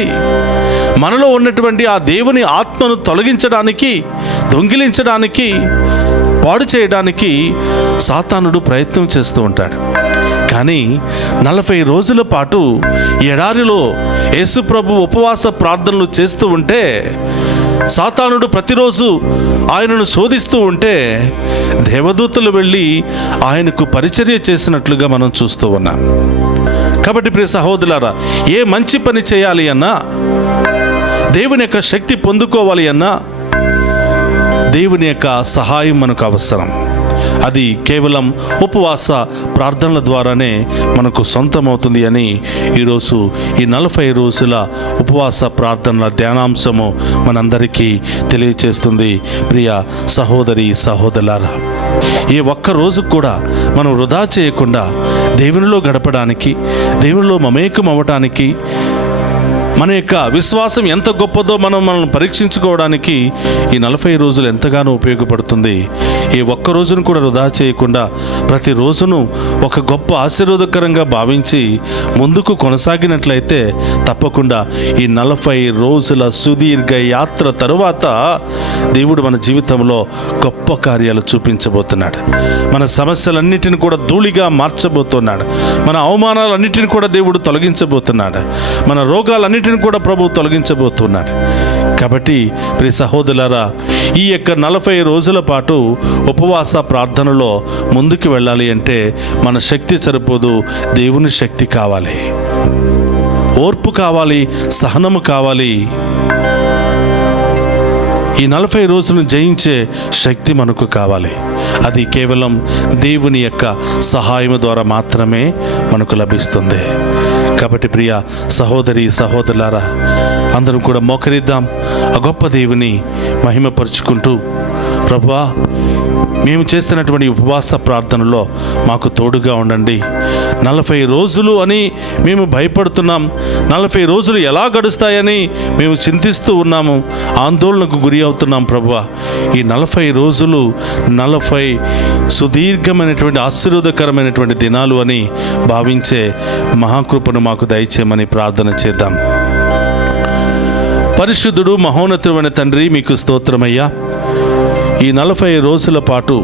మనలో ఉన్నటువంటి ఆ దేవుని ఆత్మను తొలగించడానికి, దొంగిలించడానికి, పాడు చేయడానికి సాతానుడు ప్రయత్నం చేస్తూ ఉంటాడు. కానీ 40 రోజుల పాటు ఎడారిలో యేసు ప్రభు ఉపవాస ప్రార్థనలు చేస్తూ ఉంటే, సాతానుడు ప్రతిరోజు ఆయనను శోధిస్తూ ఉంటే దేవదూతలు వెళ్ళి ఆయనకు పరిచర్య చేసినట్లుగా మనం చూస్తూ ఉన్నాం. కాబట్టి ప్రియ సహోదరులారా, ఏ మంచి పని చేయాలి అన్నా, దేవుని యొక్క శక్తి పొందుకోవాలి అన్నా దేవుని యొక్క సహాయం మనకు అవసరం. అది కేవలం ఉపవాస ప్రార్థనల ద్వారానే మనకు సొంతమవుతుంది అని ఈరోజు ఈ 40 రోజుల ఉపవాస ప్రార్థనల ధ్యానాంశము మనందరికీ తెలియచేస్తుంది. ప్రియ సహోదరి సహోదరులారా, ఈ ఒక్క రోజు కూడా మనం వృధా చేయకుండా దేవునిలో గడపడానికి, దేవునిలో మమేకం అవ్వటానికి, మన యొక్క విశ్వాసం ఎంత గొప్పదో మనల్ని పరీక్షించుకోవడానికి ఈ 40 రోజులు ఎంతగానో ఉపయోగపడుతుంది. ఈ ఒక్క రోజును కూడా వృధా చేయకుండా ప్రతి రోజును ఒక గొప్ప ఆశీర్వాదకరంగా భావించి ముందుకు కొనసాగినట్లయితే తప్పకుండా ఈ 40 రోజుల సుదీర్ఘ యాత్ర తరువాత దేవుడు మన జీవితంలో గొప్ప కార్యాలు చూపించబోతున్నాడు. మన సమస్యలన్నిటిని కూడా ధూళిగా మార్చబోతున్నాడు. మన అవమానాలన్నిటిని కూడా దేవుడు తొలగించబోతున్నాడు. మన రోగాలన్నిటిని కూడా ప్రభువు తొలగించబోతున్నాడు. కాబట్టి ప్రియ సహోదరులారా, ఈ యొక్క 40 రోజుల పాటు ఉపవాస ప్రార్థనలో ముందుకు వెళ్ళాలి అంటే మన శక్తి సరిపోదు, దేవుని శక్తి కావాలి, ఓర్పు కావాలి, సహనము కావాలి. ఈ 40 రోజులను జయించే శక్తి మనకు కావాలి. అది కేవలం దేవుని యొక్క సహాయం ద్వారా మాత్రమే మనకు లభిస్తుంది. కాబట్టి ప్రియ సహోదరి సహోదరులారా, అందరం కూడా మోకరిద్దాం, ఆ గొప్ప దేవుని మహిమపరుచుకుంటూ, ప్రభువా, మేము చేస్తున్నటువంటి ఉపవాస ప్రార్థనలో మాకు తోడుగా ఉండండి. 40 రోజులు అని మేము భయపడుతున్నాం. 40 రోజులు ఎలా గడుస్తాయని మేము చింతిస్తూ ఉన్నాము, ఆందోళనకు గురి అవుతున్నాం. ప్రభువా, ఈ 40 రోజులు 40 సుదీర్ఘమైనటువంటి ఆశీర్వాదకరమైనటువంటి దినాలు అని భావించే మహాకృపను మాకు దయచేయమని ప్రార్థన చేద్దాం. పరిశుద్ధుడు మహోన్నతుడైన తండ్రి, మీకు స్తోత్రమయ్యా. ఈ 40 రోజుల పాటు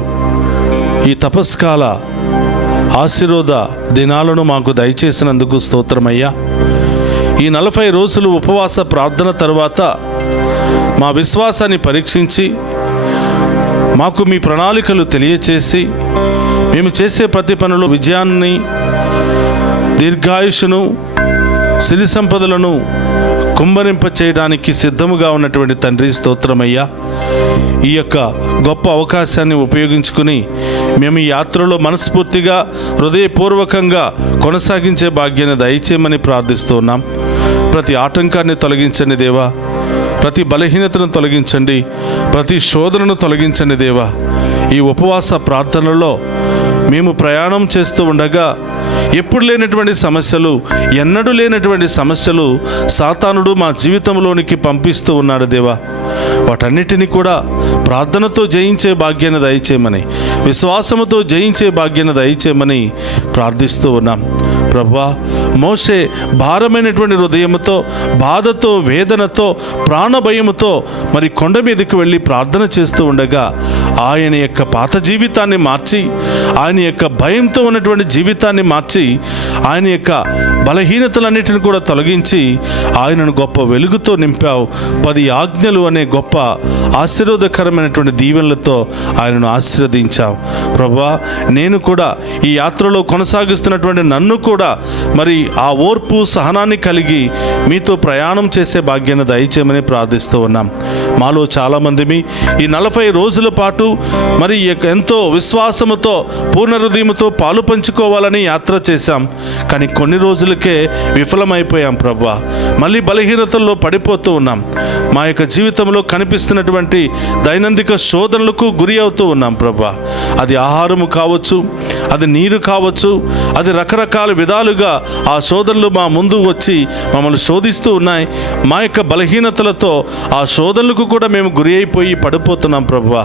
ఈ తపస్కాల ఆశీర్వాద దినాలను మాకు దయచేసినందుకు స్తోత్రమయ్యా. ఈ 40 రోజులు ఉపవాస ప్రార్థన తర్వాత మా విశ్వాసాన్ని పరీక్షించి మాకు మీ ప్రణాళికలు తెలియచేసి మేము చేసే ప్రతి పనిలో విజయాన్ని, దీర్ఘాయుషును, సిరి సంపదలను కుంభరింప చేయడానికి సిద్ధముగా ఉన్నటువంటి తండ్రి, స్తోత్రమయ్యా. ఈ యొక్క గొప్ప అవకాశాన్ని ఉపయోగించుకుని మేము ఈ యాత్రలో మనస్ఫూర్తిగా హృదయపూర్వకంగా కొనసాగించే భాగ్యాన్ని దయచేయమని ప్రార్థిస్తున్నాం. ప్రతి ఆటంకాన్ని తొలగించండి దేవా, ప్రతి బలహీనతను తొలగించండి, ప్రతి శోధనను తొలగించండి దేవా. ఈ ఉపవాస ప్రార్థనలో మేము ప్రయాణం చేస్తూ ఉండగా ఎప్పుడు లేనటువంటి సమస్యలు, ఎన్నడూ లేనటువంటి సమస్యలు సాతానుడు మా జీవితంలోనికి పంపిస్తూ ఉన్నాడు దేవా. వాటన్నిటినీ కూడా ప్రార్థనతో జయించే భాగ్యాన్ని దయచేయమని, విశ్వాసముతో జయించే భాగ్యాన్ని దయచేయమని ప్రార్థిస్తూ ఉన్నాం. ప్రభువా, మోషే భారమైనటువంటి హృదయముతో, బాధతో, వేదనతో, ప్రాణభయముతో మరి కొండ మీదకి వెళ్ళి ప్రార్థన చేస్తూ ఉండగా ఆయన యొక్క పాత జీవితాన్ని మార్చి, ఆయన యొక్క భయంతో ఉన్నటువంటి జీవితాన్ని మార్చి, ఆయన యొక్క బలహీనతలన్నిటిని కూడా తొలగించి ఆయనను గొప్ప వెలుగుతో నింపావు. 10 ఆజ్ఞలు అనే గొప్ప ఆశీర్వాదకరమైనటువంటి దీవెనలతో ఆయనను ఆశీర్వదించావు. ప్రభువా, నేను కూడా ఈ యాత్రలో కొనసాగిస్తున్నటువంటి నన్ను కూడా మరి ఆ ఓర్పు సహనాన్ని కలిగి మీతో ప్రయాణం చేసే భాగ్యాన్ని దయచేయమని ప్రార్థిస్తూ ఉన్నాం. మాలో చాలామందిమి ఈ 40 రోజుల పాటు మరి ఎంతో విశ్వాసముతో పూర్ణ హృదయముతో పాలు పంచుకోవాలని యాత్ర చేశాం. కానీ కొన్ని రోజులకే విఫలమైపోయాం ప్రభువా. మళ్ళీ బలహీనతల్లో పడిపోతూ ఉన్నాం. మా యొక్క జీవితంలో కనిపిస్తున్నటువంటి దైనందిక శోధనలకు గురి అవుతూ ఉన్నాం ప్రభువా. అది ఆహారము కావచ్చు, అది నీరు కావచ్చు, అది రకరకాల విధాలుగా ఆ శోధనలు మా ముందు వచ్చి మమ్మల్ని శోధిస్తూ ఉన్నాయి. మా యొక్క బలహీనతలతో ఆ శోధనలకు కూడా మేము గురి అయిపోయి పడిపోతున్నాం ప్రభువా.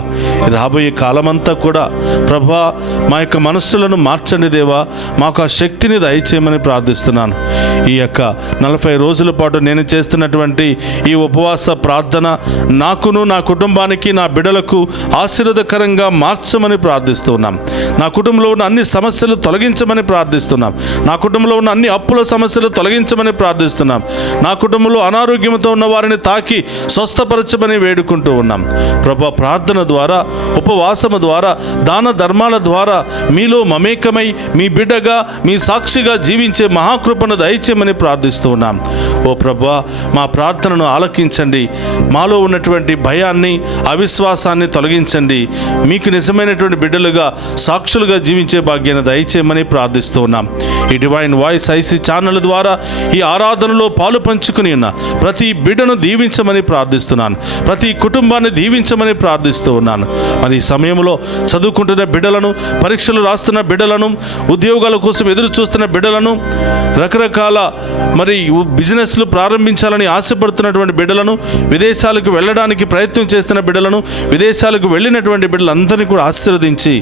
రాబోయే కాలమంతా కూడా ప్రభువా మా యొక్క మనస్సులను మార్చండి దేవా. మాకు ఆ శక్తిని దయచేయమని ప్రార్థిస్తున్నాను. ఈ యొక్క 40 రోజుల పాటు నేను చేస్తున్నటువంటి ఈ ఉపవాస ప్రార్థన నాకును, నా కుటుంబానికి, నా బిడ్డలకు ఆశీర్వాదకరంగా మార్చమని ప్రార్థిస్తున్నాం. నా కుటుంబంలో ఉన్న అన్ని సమస్యలు తొలగించమని ప్రార్థిస్తున్నాం. నా కుటుంబంలో ఉన్న అన్ని అప్పుల సమస్యలు తొలగించమని ప్రార్థిస్తున్నాం. నా కుటుంబంలో అనారోగ్యంతో ఉన్న వారిని తాకి స్వస్థపరచమని వేడుకుంటూ ఉన్నాం ప్రభువా. ప్రార్థన ద్వారా, ఉపవాసము ద్వారా, దాన ధర్మాల ద్వారా మీలో మమేకమై మీ బిడ్డగా, మీ సాక్షిగా జీవించే మహాకృపను దయచేయమని ప్రార్థిస్తూ ఉన్నాం. ఓ ప్రభువా, మా ప్రార్థనను ఆలకించండి. మాలో ఉన్నటువంటి భయాన్ని, అవిశ్వాసాన్ని తొలగించండి. మీకు నిజమైనటువంటి బిడ్డలుగా, సాక్షులుగా జీవించే భాగ్యాన్ని దయచేయమని ప్రార్థిస్తూ ఉన్నాం. ఈ డివైన్ వాయిస్ ఐసీ ఛానల్ ద్వారా ఈ ఆరాధనలో పాలు పంచుకుని ఉన్న ప్రతి బిడ్డను దీవించమని ప్రార్థిస్తున్నాను. ప్రతి కుటుంబాన్ని దీవించమని ప్రార్థిస్తూ ఉన్నాను. మరి ఈ సమయంలో చదువుకుంటున్న బిడ్డలను, పరీక్షలు రాస్తున్న బిడ్డలను, ఉద్యోగాల కోసం ఎదురు చూస్తున్న బిడ్డలను, రకరకాల మరి బిజినెస్లు ప్రారంభించాలని ఆశపడుతున్నటువంటి బిడ్డలను, విదేశాలకు వెళ్ళడానికి ప్రయత్నం చేస్తున్న బిడ్డలను, విదేశాలకు వెళ్ళినటువంటి బిడ్డలందరినీ కూడా ఆశీర్వదించి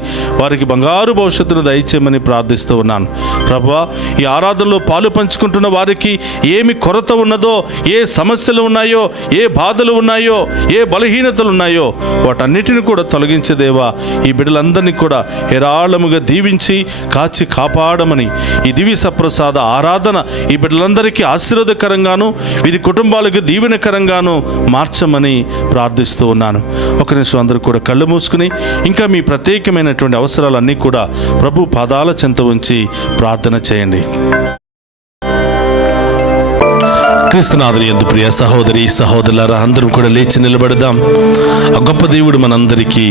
వారికి బంగారు భవిష్యత్తును దయచేయమని ప్రార్థిస్తూ ఉన్నాను ప్రభువా. ఈ ఆరాధనలో పాలు పంచుకుంటున్న వారికి ఏమి కొరత ఉన్నదో, ఏ సమస్యలు ఉన్నాయో, ఏ బాధలు ఉన్నాయో, ఏ బలహీనతలు ఉన్నాయో వాటన్నిటిని కూడా తొలగించే దేవా. ఈ బిడ్డలందరినీ కూడా హేరాళముగా దీవించి కాచి కాపాడమని, ఈ దివ్య సప్రసాద ఆరాధన ఈ బిడ్డలందరికీ ఆశీర్వాదకరంగాను, ఇది కుటుంబాలకు దీవెనకరంగాను మార్చమని ప్రార్థిస్తూ ఉన్నాను. ఒక నిమిషం అందరూ కూడా కళ్ళు మూసుకుని ఇంకా మీ ప్రత్యేకమైనటువంటి అవసరాలన్నీ కూడా ప్రభు పాదాల చెంత ఉంచి ప్రార్థన చేయండి. క్రీస్తునాథుని యందు ప్రియ సహోదరి సహోదరులారా, అందరం కూడా లేచి నిలబడదాం. ఆ గొప్ప దేవుడు మనందరికీ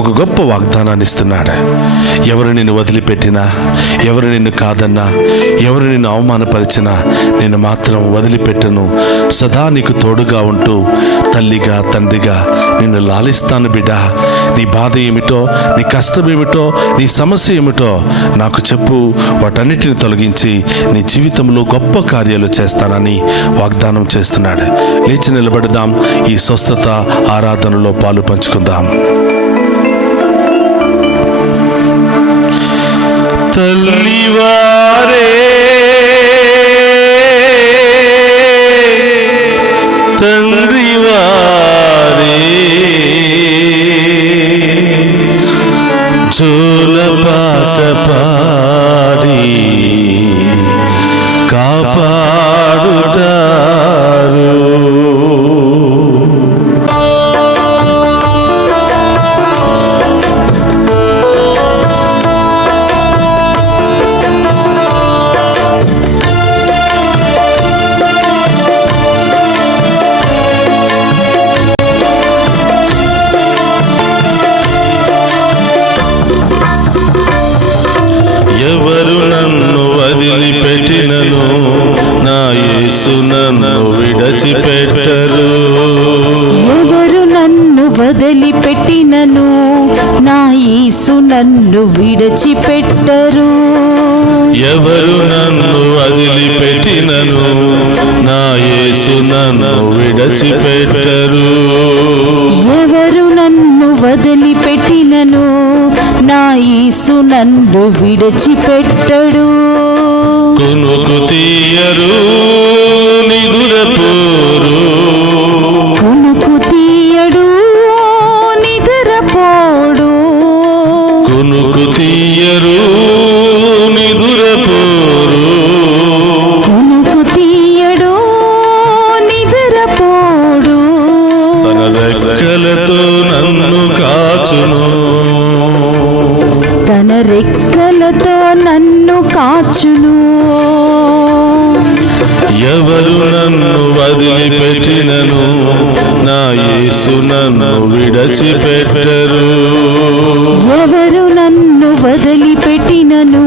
ఒక గొప్ప వాగ్దానాన్ని ఇస్తున్నాడు. ఎవరు నిన్ను వదిలిపెట్టినా, ఎవరు నిన్ను కాదన్నా, ఎవరు నిన్ను అవమానపరిచినా నేను మాత్రం వదిలిపెట్టను. సదా నీకు తోడుగా ఉంటూ తల్లిగా, తండ్రిగా నిన్ను లాలిస్తాను బిడ్డ. నీ బాధ ఏమిటో, నీ కష్టం ఏమిటో, నీ సమస్య ఏమిటో నాకు చెప్పు. వాటన్నిటిని తొలగించి నీ జీవితంలో గొప్ప కార్యాలు చేస్తానని వాగ్దానం చేస్తున్నాడు. లేచి నిలబడదాం. ఈ స్వస్థత ఆరాధనలో పాలు పంచుకుందాం. తల్లివారే తండ్రివారే జోలపాట పాడి కాపాడుతారు. ఎవరు నన్ను వదిలిపెట్టినను నా యేసు నన్ను విడిచిపెట్టరు. ఎవరు నన్ను వదిలిపెట్టినను నా యేసు నన్ను విడిచిపెట్టరు. ఎవరు నన్ను వదిలిపెట్టినను నా యేసు నన్ను విడిచిపెట్టరు. ఎవరు నన్ను వదిలిపెట్టినను నా యేసు నన్ను విడిచిపెట్టడు. కునుకు తీయరు నిదురపోరు, కునుకు తీయడు నిద్రపోడు. ఎవరు నన్ను వదిలిపెట్టినను నా యేసు నన్ను విడిచిపెట్టరు. ఎవరు నన్ను వదిలిపెట్టినను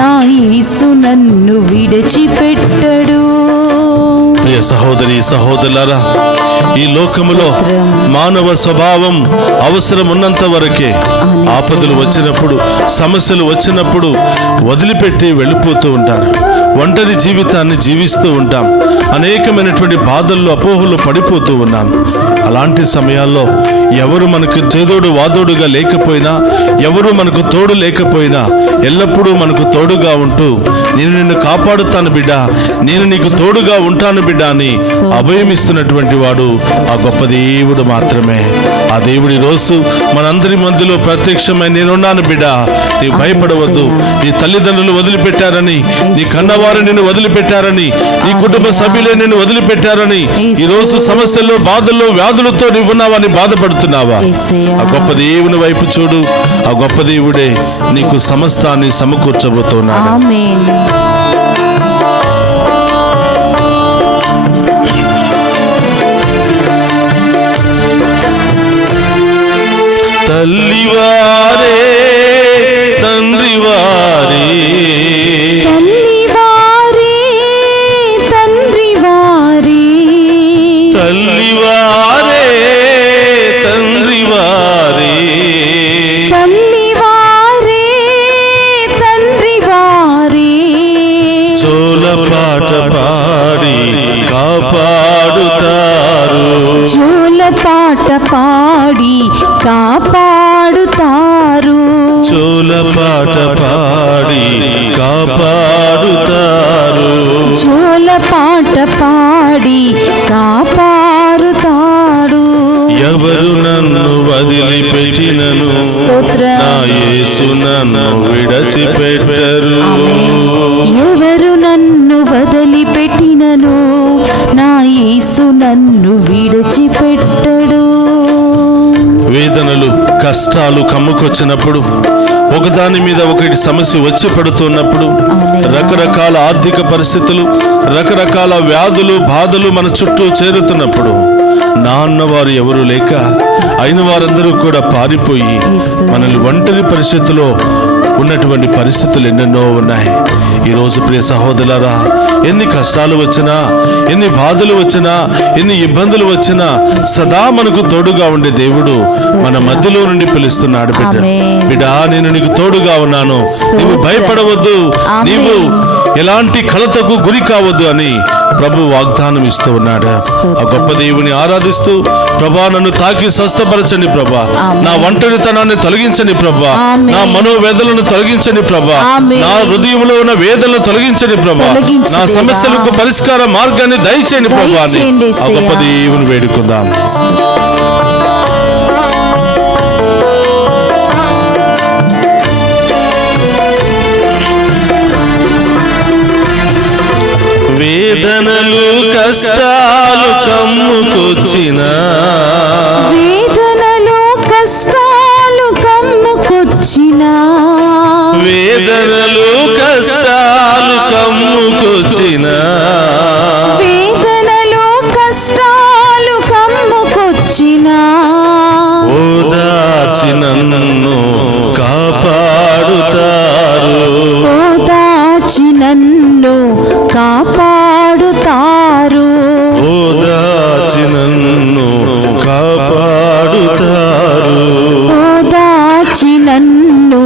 నా యేసు నన్ను విడిచిపెట్టడు. ప్రియ సహోదరి సహోదరులారా, ఈ లోకములో మానవ స్వభావం అవసరం ఉన్నంత వరకే. ఆపదలు వచ్చినప్పుడు, సమస్యలు వచ్చినప్పుడు వదిలిపెట్టి వెళ్ళిపోతూ ఉంటారు. ఒంటరి జీవితాన్ని జీవిస్తూ ఉంటాం. అనేకమైనటువంటి బాధల్లో అపోహలు పడిపోతూ ఉన్నాం. అలాంటి సమయాల్లో ఎవరు మనకు చేదోడు వాదోడుగా లేకపోయినా, ఎవరు మనకు తోడు లేకపోయినా, ఎల్లప్పుడూ మనకు తోడుగా ఉంటూ నేను నిన్ను కాపాడుతాను బిడ్డ, నేను నీకు తోడుగా ఉంటాను బిడ్డ అని అభయమిస్తున్నటువంటి వాడు ఆ గొప్ప దేవుడు మాత్రమే. ఆ దేవుడి రోజు మనందరి మధ్యలో ప్రత్యక్షమై నేనున్నాను బిడ్డ, నీవు భయపడవద్దు. నీ తల్లిదండ్రులు వదిలిపెట్టారని, నీ కన్నవారు నిన్ను వదిలిపెట్టారని, నీ కుటుంబ సభ్యులే నిన్ను వదిలిపెట్టారని, ఈ రోజు సమస్యల్లో, బాధల్లో, వ్యాధులతో నీవు ఉన్నావని బాధపడుతున్నావా? ఆ గొప్ప దేవుని వైపు చూడు. ఆ గొప్ప దేవుడే నీకు సమస్తాన్ని సమకూర్చబోతున్నాడు. ఆమేన్. తల్లివారే తండ్రివారే, తల్లివారే తండ్రివారే, తల్లివారే తండ్రివారే, తల్లివారే తండ్రివారే, చోలపాట పాడి కాపాడుతారు, జోలపాట పాడి కాపాడుతారు, చోలపాట పాడి కాపాడుతారు, జోలపాట పాడి కాపాడుతాడు. ఎవరు నన్ను వదిలిపెట్టినను స్తోత్రం. నా యేసు నన్ను విడిచిపెట్టరు. ఎవరు నన్ను వదిలిపెట్టినను నా యేసు నన్ను విడిచిపెట్టడు. వేదనలు, కష్టాలు కమ్ముకొచ్చినప్పుడు, ఒకదాని మీద ఒకటి సమస్య వచ్చి పడుతున్నప్పుడు, రకరకాల ఆర్థిక పరిస్థితులు, రకరకాల వ్యాధులు, బాధలు మన చుట్టూ చేరుతున్నప్పుడు, నాన్నవారు ఎవరు లేక అయిన వారందరూ కూడా పారిపోయి మనల్ని ఒంటరి పరిస్థితిలో ఉన్నటువంటి పరిస్థితులు ఎన్నెన్నో ఉన్నాయి. ఈరోజు ప్రియ సహోదరులారా, ఎన్ని కష్టాలు వచ్చినా, ఎన్ని బాధలు వచ్చినా, ఎన్ని ఇబ్బందులు వచ్చినా సదా మనకు తోడుగా ఉండే దేవుడు మన మధ్యలో నుండి పిలుస్తున్నాడు. బిడ్డ, బిడ్డ, నేను నీకు తోడుగా ఉన్నాను, నీవు భయపడవద్దు, నీవు ఎలాంటి కలతకు గురి కావద్దు అని ప్రభు వాగ్దానం ఇస్తూ ఉన్నాడు. ఆ గొప్ప దేవుని ఆరాధిస్తూ, ప్రభా నన్ను తాకి స్వస్థపరచండి ప్రభా, నా ఒంటరితనాన్ని తొలగించండి ప్రభా, నా మనోవేదనలను తొలగించండి ప్రభా, నా హృదయంలో ఉన్న వేదనలు తొలగించండి ప్రభా, నా సమస్యలకు పరిష్కార మార్గాన్ని దయచేయండి ప్రభా అని ఆ గొప్ప దేవుని వేడుకుందాం. వేదనలు, కష్టాలు కమ్ముకొచ్చిన, వేదనలు కష్టాలు కమ్ముకొచ్చిన, వేదనలు కష్టాలు కమ్ముకొచ్చిన, వేదనలు కష్టాలు కమ్ముకొచ్చిన, ఓదార్చి నన్ను కాపాడుతారు, ఓదార్చి నన్ను కాపాడుతారు, ఓదార్చి నన్ను కాపాడుతారు, ఓదార్చి నన్ను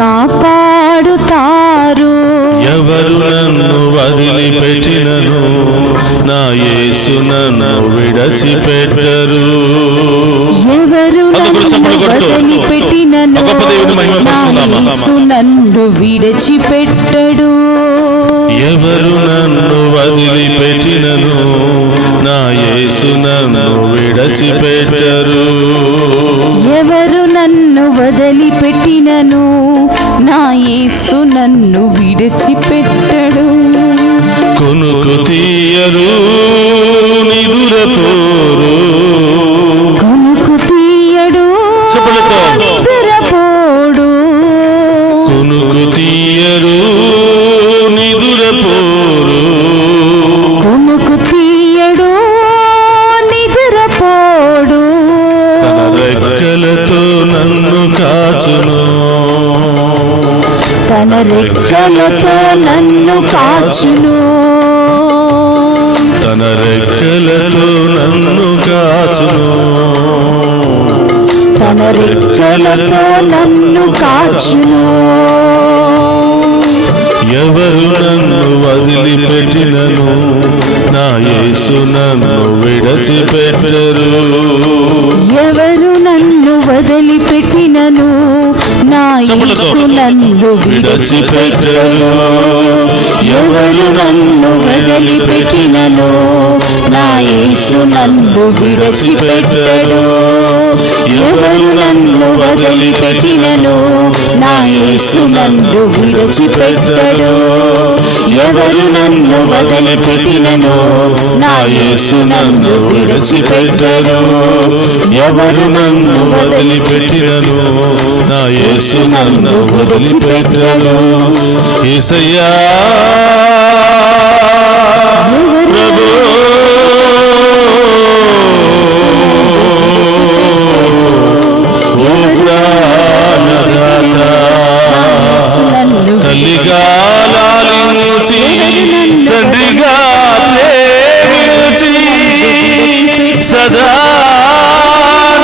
కాపాడుతారు. ఎవరు నన్ను వదిలిపెట్టినను నా యేసు నన్ను విడిచిపెట్టరు. ఎవరు నన్ను వదిలిపెట్టినను నా యేసు నన్ను విడిచిపెట్టడు. ఎవరు నన్ను వదిలిపెట్టినను నా యేసు నన్ను విడిచిపెట్టరు. ఎవరు నన్ను వదిలిపెట్టినను నా యేసు నన్ను విడిచిపెట్టడు. కొనుకు తీయరు నిదురపోరు, కొనుకు తీయడు నిదురపోడు, కొనుకు తీయరు నిదురపోరు, రెక్కలతో నన్ను కాచును, తన రెక్కలతో నన్ను కాచును, తన రెక్కలతో నన్ను కాచును. ఎవరు నన్ను వదిలిపెట్టినను నా యేసు నన్ను విడిచిపెట్టరు. ఎవరు నన్ను వదిలిపెట్టినను నా యేసు నన్ను విడిచిపెట్టరు. ఎవరు నన్ను వదిలిపెట్టినను నా యేసు నన్ను విడిచిపెట్టరు. ఎవరు నన్ను వదిలిపెట్టినను నా యేసు నన్ను విడిచిపెట్టడు. ఎవరు నన్ను వదిలిపెట్టినను నా యేసు నన్ను విడిచిపెట్టడు. ఎవరు నన్ను వదిలిపెట్టినను నా యేసు నన్ను వదిలిపెట్టడు. యేసయ్యా ప్రభు, తల్లిగా లాలించి తండ్రిగా ప్రేమించి సదా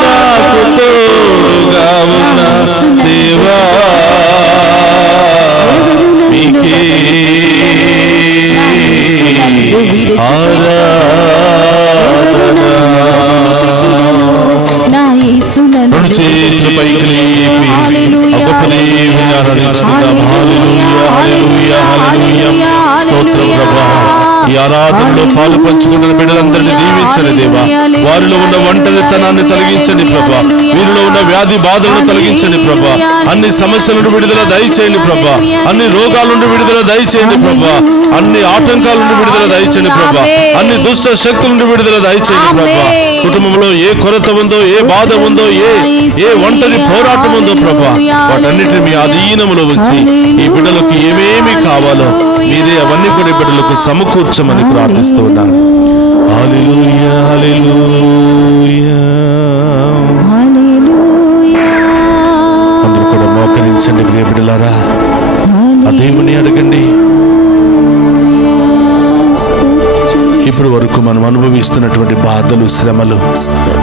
నాకు తోడుగా ఉన్న దేవా మీకే రెండు చేతుల పైకి లేపి గొప్ప దేవుని ఆరాధించుకుందాం. హల్లెలూయా, హల్లెలూయా, హల్లెలూయా. స్తోత్రం ప్రభువా. ఈ ఆరాధనలో పాలు పంచుకున్న బిడ్డలందరినీ దీవించండి దేవా. వారిలో ఉన్న ఒంటరితనాన్ని తొలగించండి ప్రభా. వీరిలో ఉన్న వ్యాధి బాధలను తొలగించండి ప్రభా. అన్ని సమస్యల నుండి విడుదల దయచేయండి ప్రభా. అన్ని రోగాల నుండి విడుదల దయచేయండి ప్రభా. అన్ని ఆటంకాల నుండి విడుదల దయచేయండి ప్రభా. అన్ని దుష్ట శక్తుల నుండి విడుదల దయచేయండి ప్రభా. కుటుంబంలో ఏ కొరత ఉందో, ఏ బాధ ఉందో, ఏ ఒంటరి పోరాటం ఉందో ప్రభా, వాటన్నిటిని మీ అధీనములో ఉంచి ఈ బిడ్డలకు ఏమేమి కావాలో మీరే అవన్నీ కూడా ఈ బిడ్డలకు సమకూర్చమని ప్రార్థిస్తూ ఉన్నాను. హల్లెలూయా, హల్లెలూయా. అందరూ కూడా మోకరించండి ప్రియ బిడ్డలారా. ఆ దేవుని అడగండి. ఇప్పటి వరకు మనం అనుభవిస్తున్నటువంటి బాధలు, శ్రమలు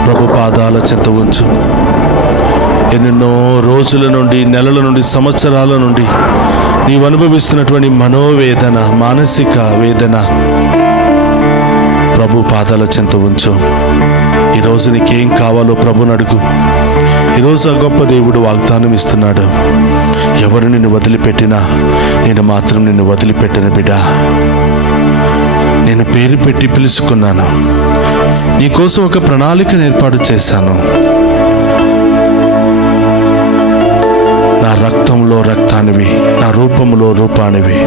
ప్రభు పాదాల చెంత ఉంచు. ఎన్నెన్నో రోజుల నుండి, నెలల నుండి, సంవత్సరాల నుండి నీవు అనుభవిస్తున్నటువంటి మనోవేదన, మానసిక వేదన ప్రభు పాదాల చెంత ఉంచు. ఈరోజు నీకేం కావాలో ప్రభుని అడుగు. ఈరోజు ఆ గొప్ప దేవుడు వాగ్దానం ఇస్తున్నాడు. ఎవరు నిన్ను వదిలిపెట్టినా నేను మాత్రం నిన్ను వదిలిపెట్టను బిడ్డా. నేను పేరు పెట్టి పిలుచుకున్నాను. నీకోసం ఒక ప్రణాళికను ఏర్పాటు చేశాను. నా రక్తంలో రక్తానివి, నా రూపములో రూపానివి.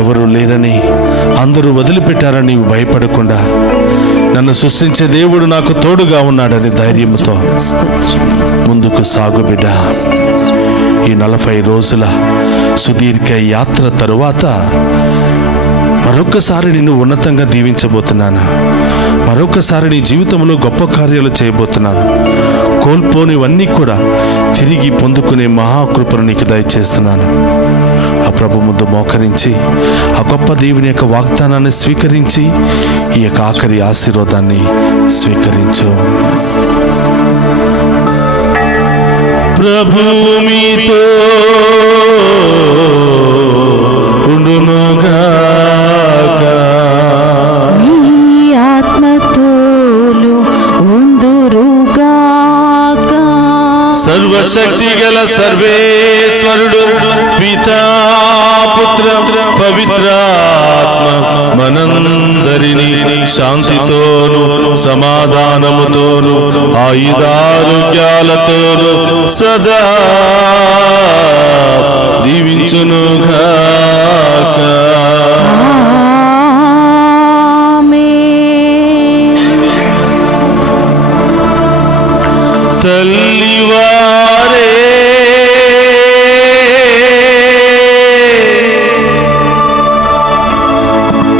ఎవరు లేరని, అందరూ వదిలిపెట్టారని నీవు భయపడకుండా నన్ను సృష్టించే దేవుడు నాకు తోడుగా ఉన్నాడని ధైర్యంతో ముందుకు సాగు బిడ్డ. ఈ 40 రోజుల సుదీర్ఘ యాత్ర తరువాత మరొకసారి నిన్ను ఉన్నతంగా దీవించబోతున్నాను. మరొకసారి నీ జీవితంలో గొప్ప కార్యాలు చేయబోతున్నాను. కోల్పోనివన్నీ కూడా తిరిగి పొందుకునే మహాకృపను నీకు దయచేస్తున్నాను. ఆ ప్రభు ముందు మోకరించి ఆ గొప్ప దేవుని యొక్క వాగ్దానాన్ని స్వీకరించి ఈ యొక్క ఆఖరి ఆశీర్వాదాన్ని స్వీకరించు. ప్రభు మీతో ఉండునుగాక, మీ ఆత్మతోను ఉందురుగాక. సర్వశక్తి గల సర్వేశ్వరుడు పితా, పుత్ర, పవిత్రాత్మ మనందరినీ శాంతితోను, సమాధానముతోను, ఆయుధారోగ్యాలతోను సదా దీవించునుగాక. తల్లివారే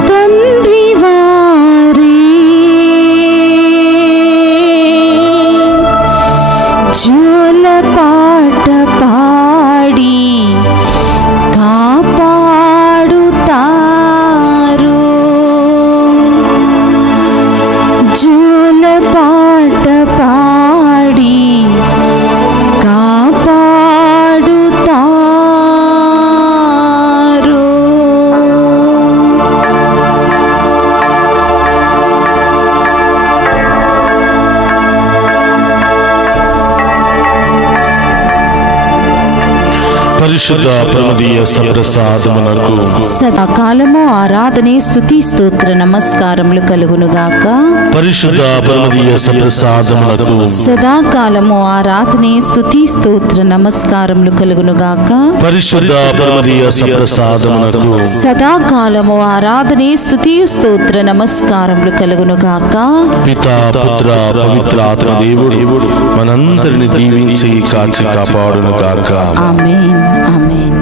తండ్రివారే జోల పాట పాడి పరిశుద్ధ పరమదీయ సప్రసాదమునకు సదాకాలము ఆరాధనే స్తుతి స్తోత్ర నమస్కారములు కలుగునుగాక. పరిశుద్ధ పరమదీయ సప్రసాదమునకు సదాకాలము ఆరాధనే స్తుతి స్తోత్ర నమస్కారములు కలుగునుగాక. పరిశుద్ధ పరమదీయ సప్రసాదమునకు సదాకాలము ఆరాధనే స్తుతి స్తోత్ర నమస్కారములు కలుగునుగాక. పితా పుత్ర పవిత్ర ఆత్మ దేవుడు మనందరిని దీవించి కాచి కాపాడును గాక. ఆమేన్ ఆమేన్.